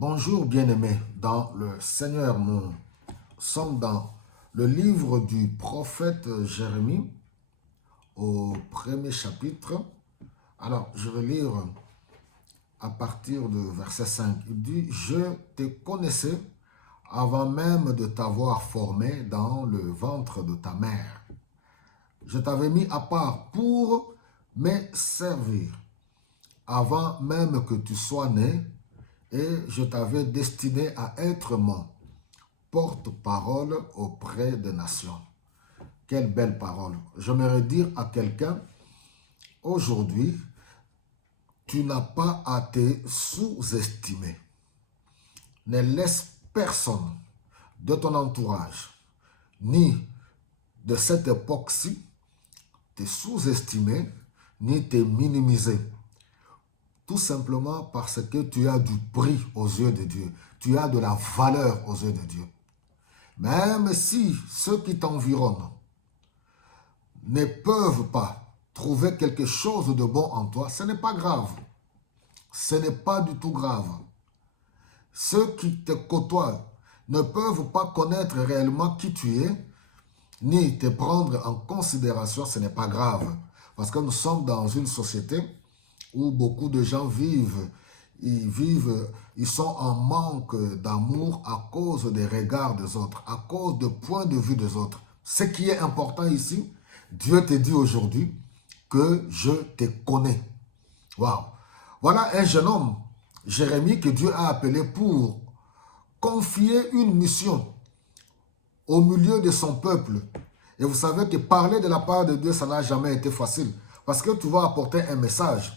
Bonjour bien-aimés, dans le Seigneur, nous sommes dans le livre du prophète Jérémie au premier chapitre. Alors, je vais lire à partir du verset 5. Il dit, « Je te connaissais avant même de t'avoir formé dans le ventre de ta mère. Je t'avais mis à part pour me servir avant même que tu sois né. Et je t'avais destiné à être mon porte-parole auprès des nations. » Quelle belle parole. J'aimerais dire à quelqu'un, aujourd'hui, tu n'as pas à te sous-estimer. Ne laisse personne de ton entourage, ni de cette époque-ci, te sous-estimer, ni te minimiser. Tout simplement parce que tu as du prix aux yeux de Dieu. Tu as de la valeur aux yeux de Dieu. Même si ceux qui t'environnent ne peuvent pas trouver quelque chose de bon en toi, ce n'est pas grave. Ce n'est pas du tout grave. Ceux qui te côtoient ne peuvent pas connaître réellement qui tu es, ni te prendre en considération, ce n'est pas grave. Parce que nous sommes dans une société où beaucoup de gens ils sont en manque d'amour à cause des regards des autres, à cause du point de vue des autres. Ce qui est important ici, Dieu te dit aujourd'hui que je te connais. Waouh! Voilà un jeune homme, Jérémie, que Dieu a appelé pour confier une mission au milieu de son peuple. Et vous savez que parler de la part de Dieu, ça n'a jamais été facile. Parce que tu vas apporter un message.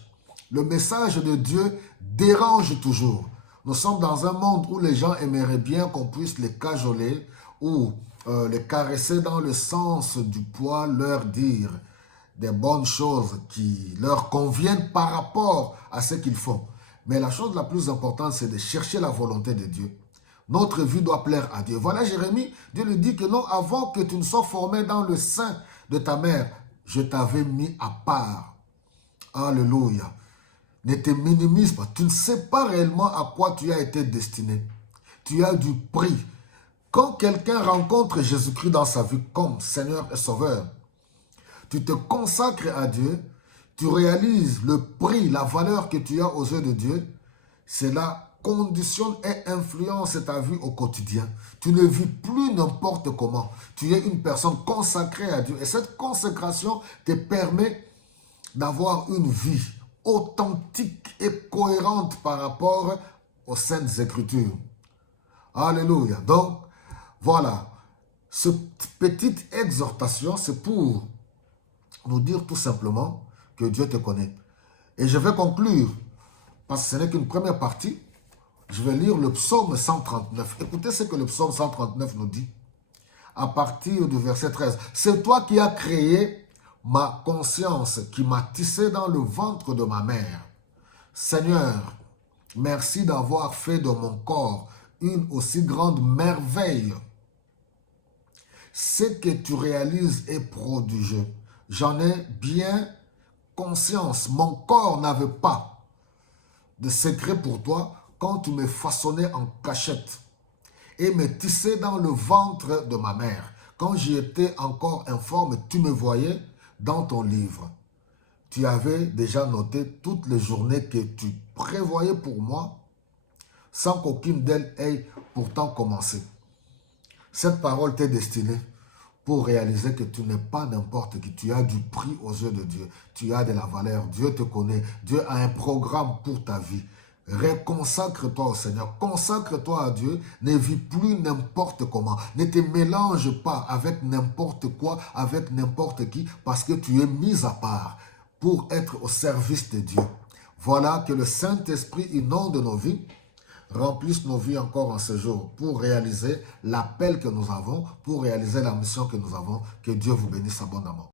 Le message de Dieu dérange toujours. Nous sommes dans un monde où les gens aimeraient bien qu'on puisse les cajoler ou les caresser dans le sens du poil, leur dire des bonnes choses qui leur conviennent par rapport à ce qu'ils font. Mais la chose la plus importante, c'est de chercher la volonté de Dieu. Notre vie doit plaire à Dieu. Voilà Jérémie, Dieu lui dit que non, avant que tu ne sois formé dans le sein de ta mère, je t'avais mis à part. Alléluia. Ne te minimise pas. Tu ne sais pas réellement à quoi tu as été destiné. Tu as du prix. Quand quelqu'un rencontre Jésus-Christ dans sa vie comme Seigneur et Sauveur, tu te consacres à Dieu, tu réalises le prix, la valeur que tu as aux yeux de Dieu, cela conditionne et influence ta vie au quotidien. Tu ne vis plus n'importe comment. Tu es une personne consacrée à Dieu. Et cette consécration te permet d'avoir une vie authentique et cohérente par rapport aux Saintes Écritures. Alléluia. Donc, voilà. Cette petite exhortation, c'est pour nous dire tout simplement que Dieu te connaît. Et je vais conclure, parce que ce n'est qu'une première partie. Je vais lire le psaume 139. Écoutez ce que le psaume 139 nous dit. À partir du verset 13. C'est toi qui as créé ma conscience, qui m'a tissé dans le ventre de ma mère. Seigneur, merci d'avoir fait de mon corps une aussi grande merveille. Ce que tu réalises est prodigieux. J'en ai bien conscience. Mon corps n'avait pas de secret pour toi quand tu me façonnais en cachette et me tissais dans le ventre de ma mère. Quand j'y étais encore informe, tu me voyais dans ton livre. Tu avais déjà noté toutes les journées que tu prévoyais pour moi sans qu'aucune d'elles ait pourtant commencé. Cette parole t'est destinée pour réaliser que tu n'es pas n'importe qui. Tu as du prix aux yeux de Dieu. Tu as de la valeur. Dieu te connaît. Dieu a un programme pour ta vie. Reconsacre-toi au Seigneur. Consacre-toi à Dieu. Ne vis plus n'importe comment. Ne te mélange pas avec n'importe quoi, avec n'importe qui, parce que tu es mis à part pour être au service de Dieu. Voilà, que le Saint-Esprit inonde nos vies, remplisse nos vies encore en ce jour pour réaliser l'appel que nous avons, pour réaliser la mission que nous avons. Que Dieu vous bénisse abondamment.